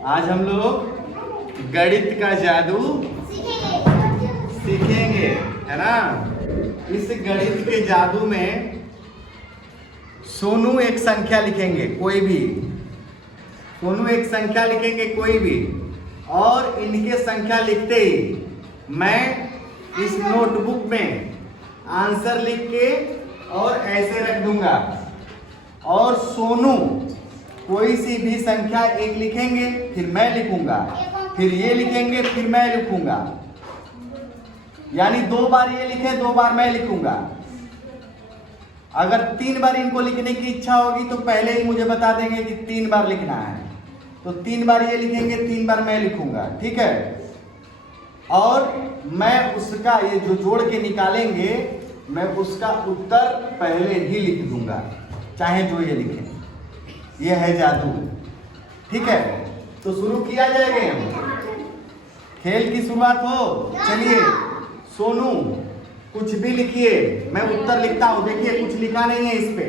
आज हम लोग गणित का जादू सीखेंगे, है ना। इस गणित के जादू में सोनू एक संख्या लिखेंगे, कोई भी। सोनू एक संख्या लिखेंगे कोई भी, और इनके संख्या लिखते ही मैं इस नोटबुक में आंसर लिख के और ऐसे रख दूंगा। और सोनू कोई सी भी संख्या एक लिखेंगे, फिर मैं लिखूंगा, फिर ये लिखेंगे, फिर मैं लिखूंगा। यानी 2 बार ये लिखे, 2 बार मैं लिखूंगा। अगर 3 बार इनको लिखने की इच्छा होगी तो पहले ही मुझे बता देंगे कि 3 बार लिखना है, तो 3 बार ये लिखेंगे, 3 बार मैं लिखूंगा, ठीक है। और मैं उसका ये जो जोड़ के निकालेंगे, मैं उसका उत्तर पहले ही लिख दूंगा, चाहे जो ये लिखे। ये है जादू, ठीक है। तो शुरू किया जाएगा, खेल की शुरुआत हो। चलिए सोनू कुछ भी लिखिए, मैं उत्तर लिखता हूँ। देखिए कुछ लिखा नहीं है इस पे,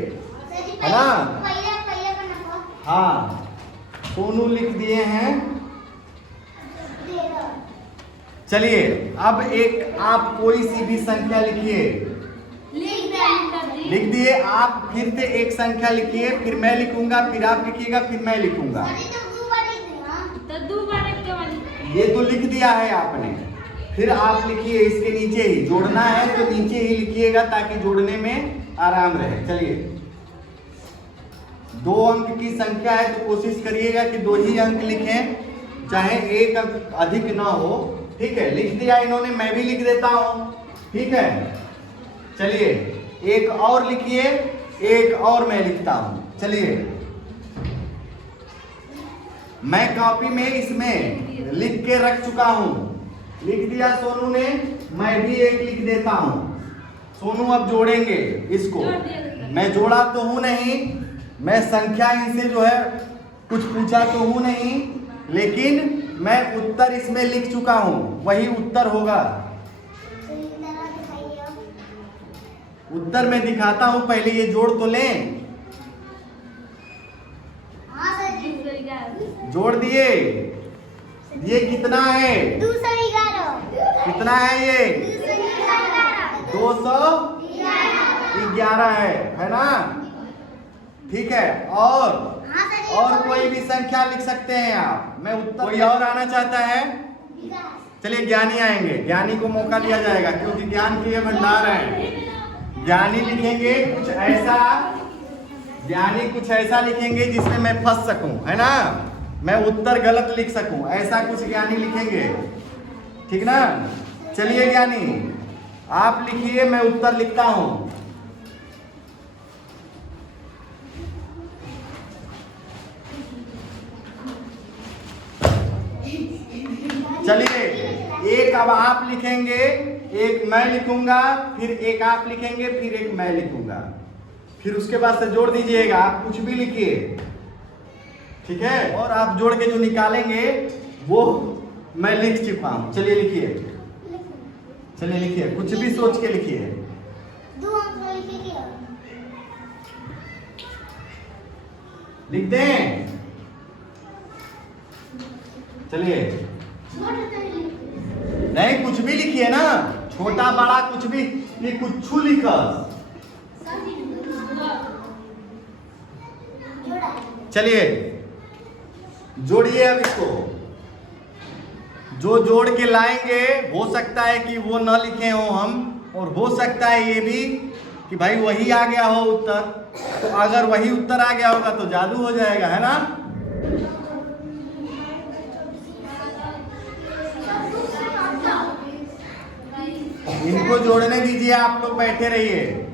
है ना। हाँ, सोनू लिख दिए हैं। चलिए अब एक आप कोई सी भी संख्या लिखिए। लिख दिए। आप फिर से एक संख्या लिखिए, फिर मैं लिखूंगा, फिर आप लिखिएगा, फिर मैं लिखूंगा। ये तो लिख दिया है आपने, फिर आप लिखिए इसके नीचे ही। जोड़ना है तो नीचे ही लिखिएगा ताकि जोड़ने में आराम रहे। चलिए 2 अंक की संख्या है तो कोशिश करिएगा कि 2 ही अंक लिखें, चाहे 1 अंक अधिक ना हो, ठीक है। लिख दिया इन्होंने, मैं भी लिख देता हूं, ठीक है। चलिए एक और लिखिए, एक और मैं लिखता हूं। चलिए मैं कॉपी में इसमें लिख के रख चुका हूं। लिख दिया सोनू ने, मैं भी एक लिख देता हूं। सोनू अब जोड़ेंगे इसको। मैं जोड़ा तो हूं नहीं, मैं संख्या इनसे जो है कुछ पूछा तो हूं नहीं, लेकिन मैं उत्तर इसमें लिख चुका हूं, वही उत्तर होगा। उत्तर मैं दिखाता हूं, पहले ये जोड़ तो लें। जोड़ दिए। ये कितना है? 211। कितना है ये? 211 है ना, ठीक है। और कोई भी संख्या लिख सकते हैं आप। मैं उत्तर। कोई और आना चाहता है? चलिए ज्ञानी आएंगे, ज्ञानी को मौका दिया जाएगा क्योंकि ज्ञान के ये भंडार हैं। ज्ञानी लिखेंगे कुछ ऐसा, ज्ञानी कुछ ऐसा लिखेंगे जिसमें मैं फंस सकूं, है ना, मैं उत्तर गलत लिख सकूं, ऐसा कुछ ज्ञानी लिखेंगे, ठीक ना। चलिए ज्ञानी आप लिखिए, मैं उत्तर लिखता हूं। चलिए एक अब आप लिखेंगे, एक मैं लिखूंगा, फिर एक आप लिखेंगे, फिर एक मैं लिखूंगा, फिर उसके बाद से जोड़ दीजिएगा। आप कुछ भी लिखिए, ठीक है। और आप जोड़ के जो निकालेंगे वो मैं लिख चुका हूं। चलिए लिखिए, चलिए लिखिए, कुछ भी सोच के लिखिए। 2 अंक लिखिए। लिख दें। चलिए नहीं, कुछ भी लिखिए ना, छोटा बड़ा कुछ भी, ये कुछ लिखा। चलिए जोड़िए अब इसको। जो जोड़ के लाएंगे, हो सकता है कि वो न लिखे हो हम, और हो सकता है ये भी कि भाई वही आ गया हो उत्तर। तो अगर वही उत्तर आ गया होगा तो जादू हो जाएगा, है ना। इनको जोड़ने दीजिए, आप लोग बैठे रहिए,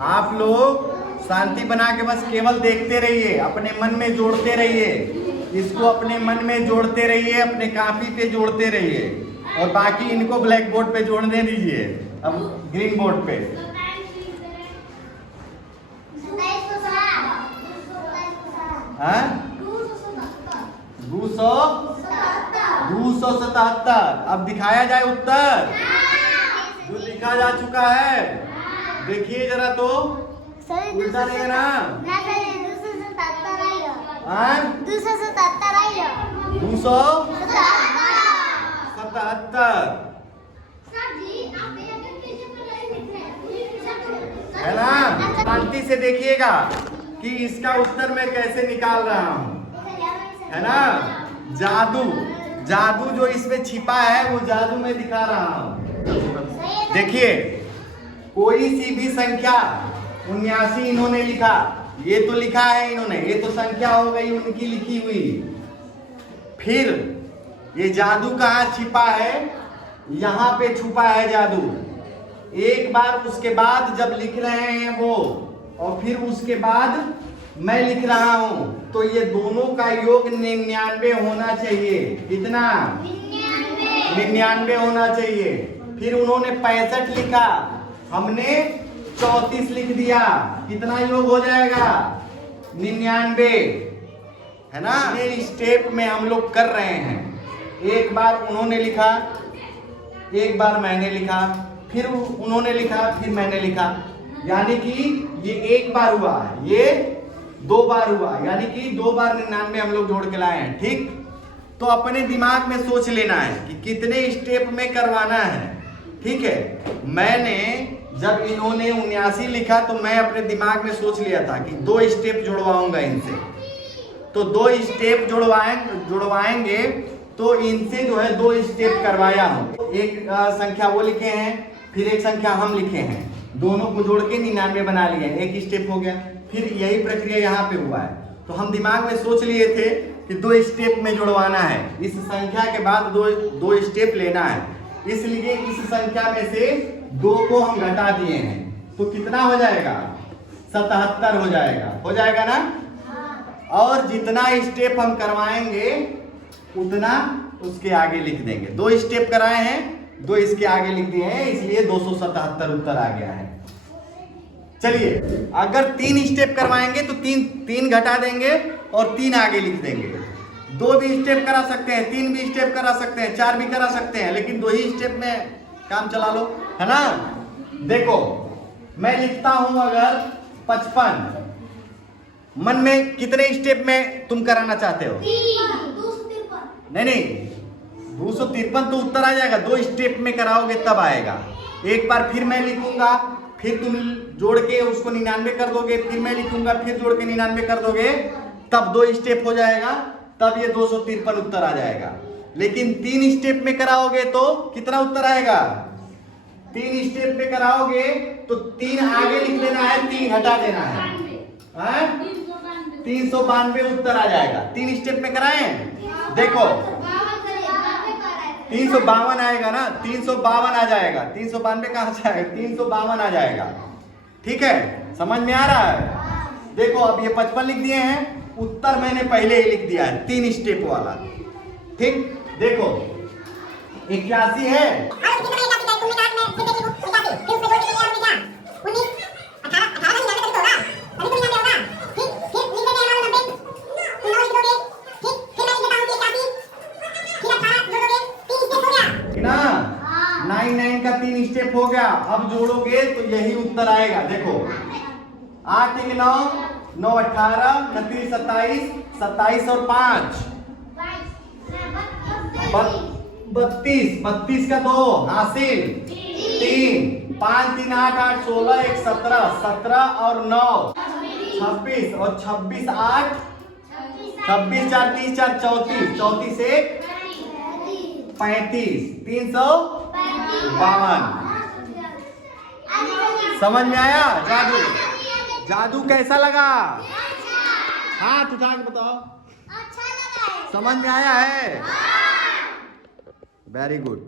आप लोग शांति बना के बस केवल देखते रहिए, अपने मन में जोड़ते रहिए, इसको अपने मन में जोड़ते रहिए, अपने कॉपी पे जोड़ते रहिए, और बाकी इनको ब्लैक बोर्ड पे जोड़ने दीजिए, अब ग्रीन बोर्ड पे। 277। अब दिखाया जाए उत्तर जो लिखा जा चुका है। देखिए जरा तो, उल्टा नहीं है ना। 277 आई। 277 है ना। शांति से देखिएगा कि इसका उत्तर मैं कैसे निकाल रहा हूँ, है ना। जादू जादू जो इसमें छिपा है वो जादू में दिखा रहा हूँ। देखिए, कोई सी भी संख्या 79 इन्होंने लिखा, ये तो लिखा है इन्होंने, ये तो संख्या हो गई उनकी लिखी हुई। फिर ये जादू कहाँ छिपा है, यहाँ पे छुपा है जादू। एक बार उसके बाद जब लिख रहे हैं वो, और फिर उसके बाद मैं लिख रहा हूं, तो ये दोनों का योग 99 होना चाहिए। कितना? 99 होना चाहिए। फिर उन्होंने 65 लिखा, हमने 34 लिख दिया। कितना योग हो जाएगा? 99, है ना। ये स्टेप में हम लोग कर रहे हैं। एक बार उन्होंने लिखा, एक बार मैंने लिखा, फिर उन्होंने लिखा, फिर मैंने लिखा। यानी कि ये एक बार हुआ, ये 2 बार हुआ, यानी कि 2 बार 99 हम लोग जोड़ के लाए हैं। ठीक, तो अपने दिमाग में सोच लेना है कि कितने स्टेप में करवाना है। ठीक है, मैंने जब इन्होंने 79 लिखा तो मैं अपने दिमाग में सोच लिया था कि 2 स्टेप जुड़वाऊंगा इनसे। तो 2 स्टेप जुड़वाएंगे तो इनसे जो है 2 स्टेप करवाया हूं। एक संख्या वो लिखे हैं, फिर एक संख्या हम लिखे हैं, दोनों को जोड़ के 99 बना लिए, एक स्टेप हो गया। फिर यही प्रक्रिया यहाँ पे हुआ है। तो हम दिमाग में सोच लिए थे कि 2 स्टेप में जुड़वाना है, इस संख्या के बाद 2 स्टेप लेना है, इसलिए इस संख्या में से 2 को हम घटा दिए हैं। तो कितना हो जाएगा? 77 हो जाएगा। हो जाएगा ना। और जितना स्टेप हम करवाएंगे उतना उसके आगे लिख देंगे। 2 स्टेप कराए हैं, 2 इसके आगे लिख दिए हैं, इसलिए 277 उत्तर आ गया है। चलिए, अगर 3 स्टेप करवाएंगे तो 3 घटा देंगे और 3 आगे लिख देंगे। 2 भी स्टेप करा सकते हैं, 3 भी स्टेप करा सकते हैं, 4 भी करा सकते हैं, लेकिन 2 ही स्टेप में काम चला लो, है ना। देखो, मैं लिखता हूं अगर 55, मन में कितने स्टेप में तुम कराना चाहते हो? 253। नहीं, 253 तो उत्तर आ जाएगा, 2 स्टेप में कराओगे तब आएगा। एक बार फिर मैं लिखूंगा, फिर तुम जोड़ के उसको 99 कर दोगे, फिर मैं लिखूंगा, फिर जोड़ के 99 कर दोगे, तब 2 स्टेप हो जाएगा, तब ये 253 उत्तर आ जाएगा। लेकिन 3 स्टेप में कराओगे तो कितना उत्तर आएगा? 3 स्टेप में कराओगे तो 3 आगे लिख देना है, 3 हटा देना है, 392 उत्तर आ जाएगा। 3 स्टेप में कराएं, देखो 352 आएगा ना, 352 आ जाएगा। 392 कहां से आएगा? 352 आ जाएगा। ठीक है, समझ में आ रहा है? देखो, अब ये 55 लिख दिए हैं, उत्तर मैंने पहले ही लिख दिया है 3 स्टेप वाला। ठीक, देखो 81 है, ना 99 का 3 स्टेप हो गया। अब जोड़ोगे तो यही उत्तर आएगा। देखो 8 1 9 9 18 29 27 27 और 5 32 का 2 हासिल 3 5 3 8 8 16 1 17 17 और 9 26 और 26 8 26 4 30 4 34 34 1 35 352। समझ में आया? जादू जादू कैसा लगा? हाथ उठा के बताओ, अच्छा लगा है। समझ में आया है? Very good.